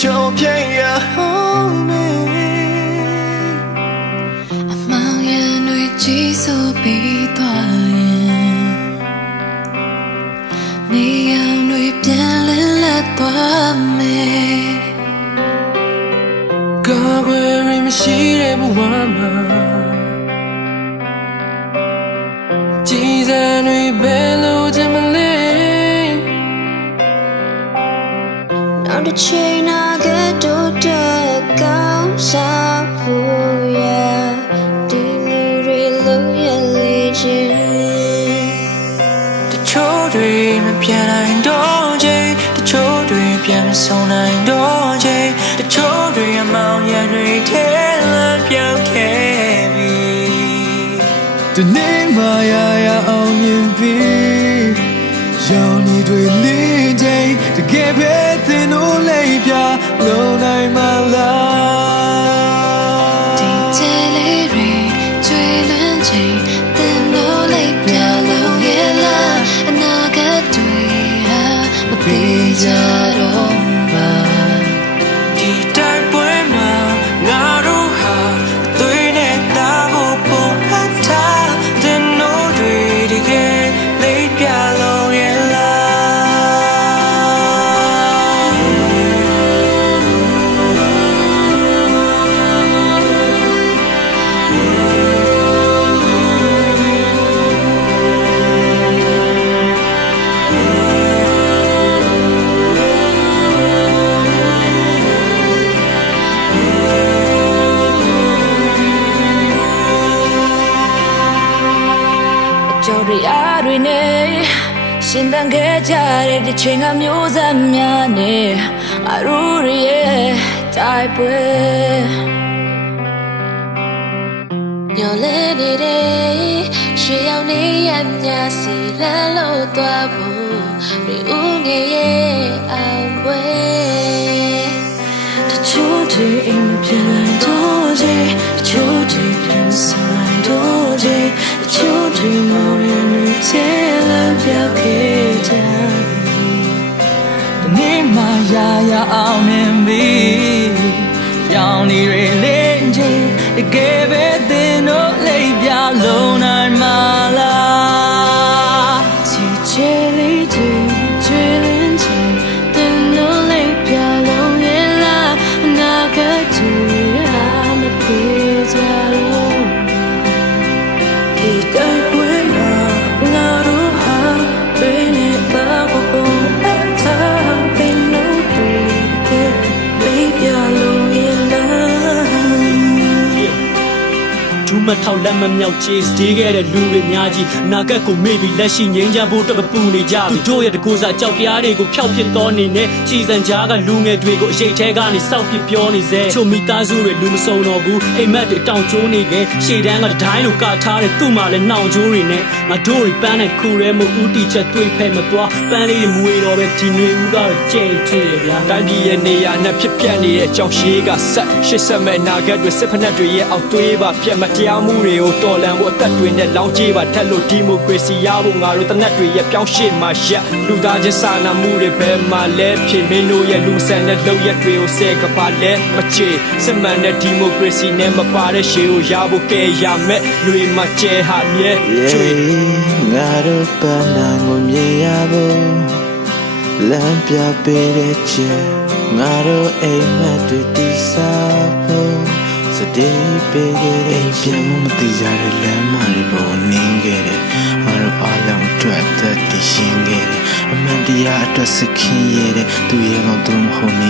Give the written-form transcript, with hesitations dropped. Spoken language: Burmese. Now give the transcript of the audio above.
ကျော်ပြည့်ရအောင်မေအမောင်ရံတွေကြီးစိုးပြီးသွားရင်နေအောင်တွေပြန်လည်လက်သွားမယ်ကာကွယ်ရမရှိတဲ့ဘဝမှာကြည်စံတွေဘယ်လိုချင်မလဲနောက်တစ်ချိန်နာခဲ့တော့တဲ့ကောင်းစားဖို့ရဒီလူတွေလုံးရလေချင်းတချို့တွေမပြန်နိုင်တော့ချိန်တချို့တွေပြန်မဆုံးနိုင်တော့ချိန်တချို့တွေအမောင်ရံတွေထဲလမ်းပြောင်းခဲ့ပြီဒီနေ့မှရအောင်မြင်ပြီရောင်နေတွေလေးချိန်တကယ်ပဲတင်လို့လေးပြလုံးနိုင်မလားဒီချဲလေးတွေကျွေးလန်းချိန်တင်လို့လေးပြလုံးရဲ့လားအနာဂတ်တွေဟာမသေးကြတော့ပါဒီတိုင်းပွဲမှာငါတို့ဟာသွေးနဲ့သားဖို့ပုံအပ်ထားတင်လို့တွေတကယ်လေးပြလုံးရဲ့ကျော်ရအားတွေနဲ့ရှင်သန်ခဲ့ကြတဲ့ဒီချိန်ကမျိုးဆက်များနဲ့အရူရရဲ့တိုက်ပွဲညော်လဲနေတဲ့ရွှေရောင်နေရမြစီလမ်းလို့သွားဖို့ဒီဦးငယ်ရဲ့အဝဲတချို့တွေအိမ်မပြန်နိုင်တော့တဲ့တချို့တွေပြန်ဆောင်နိုင်တော့တဲ့တချို့တွေမောင်ရနေချဲလမ်းပြောက်ခဲ့ကြပြီဒီနေ့မှရအောင်မြင်ပြီရောင်နေတွေလေးချိန်တကယ်ပဲတင်လို့လေးပြလုံးနိုင်မလားချီချဲလေးချိန်ချွေလင်းချိန်တင်လို့လေးပြလုံးရဲ့လားအနာဂတ်တွေဟာမသေးကြတော့ဒီတိုင်းပွဲမှာငါတို့ဟာဘယ်နဲ့ပါဖို့အထားတင်လို့တွေလေးပြလုံးရဲ့ဒူးမထောက်လက်မမြောက်ချေးစတေးခဲ့တဲ့လူတွေများကြီးနာကက်ကိုမေ့ပြီးလက်ရှိငိမ့်ချဖို့တကပူနေကြပြီတို့ရဲ့တကူစားကြောက်တရားတွေကိုဖျောက်ပစ်တော်နေနဲ့ကြည်စံကြားကလူငယ်တွေကိုအရေးထဲကနေစောက်ပစ်ပြောနေစေချိုမိသားစုတွေလူမစုံတော့ဘူးအိမ်မက်တွေတောင်ကျိုးနေခဲ့ရှေ့တန်းကဒိုင်းလိုကထားတဲ့သူ့မှာလည်းနှောင်ကျိုးတွေနဲ့ငါတို့တွေပန်းတဲ့ခုရဲမို့ဦးတီချက်တွေးဖဲမသွားပန်းလေးတွေမွေတော့ပဲဒီຫນွေဦးကတော့ကြဲထည့်ရဗျာတိုင်းပြည်ရဲ့နေရာနဲ့ဖြစ်ပြနေတဲ့ကြောက်ရှိကဆက်ရှစ်ဆက်မဲ့နာဂတ်တွေစစ်ဖက်နှက်တွေရဲ့အောက်သွေးပါပြတ်မတရားမှုတွေကိုတော်လန်ဖို့အသက်တွေနဲ့လောင်းကြေးပါထက်လို့ဒီမိုကရေစီရဖို့ငါတို့တနက်တွေရဲ့ပြောင်းရှေ့မှာရက်လူသားချင်းစာနာမှုတွေဘယ်မှာလဲဖြစ်မင်းတို့ရဲ့လူဆန်တဲ့လုပ်ရက်တွေကိုဆဲကပါလဲမချေစစ်မှန်တဲ့ဒီမိုကရေစီနဲ့မပါတဲ့ရှေ့ကိုရဖို့ကဲရမယ်လူတွေမှာကျဲဟာမြဲချွေငါတို့ပန်းနိုင်ကိုမြင်ရဖို့လမ်းပြပေးတဲ့ချေငါတို့အိမ်မက်တွေတိစားဖို့စတေးပေးခဲ့တဲ့ပြန်မသိကြတဲ့လမ်းမတွေပေါ်နင်းခဲ့တယ်ငါတို့အားလုံးအတွက်သက်တည်ရှင်ခဲ့တယ်အမှန်တရားအတွက်စခင်ရတဲ့သူရဲ့ကောင်သူမဟုတ်နေ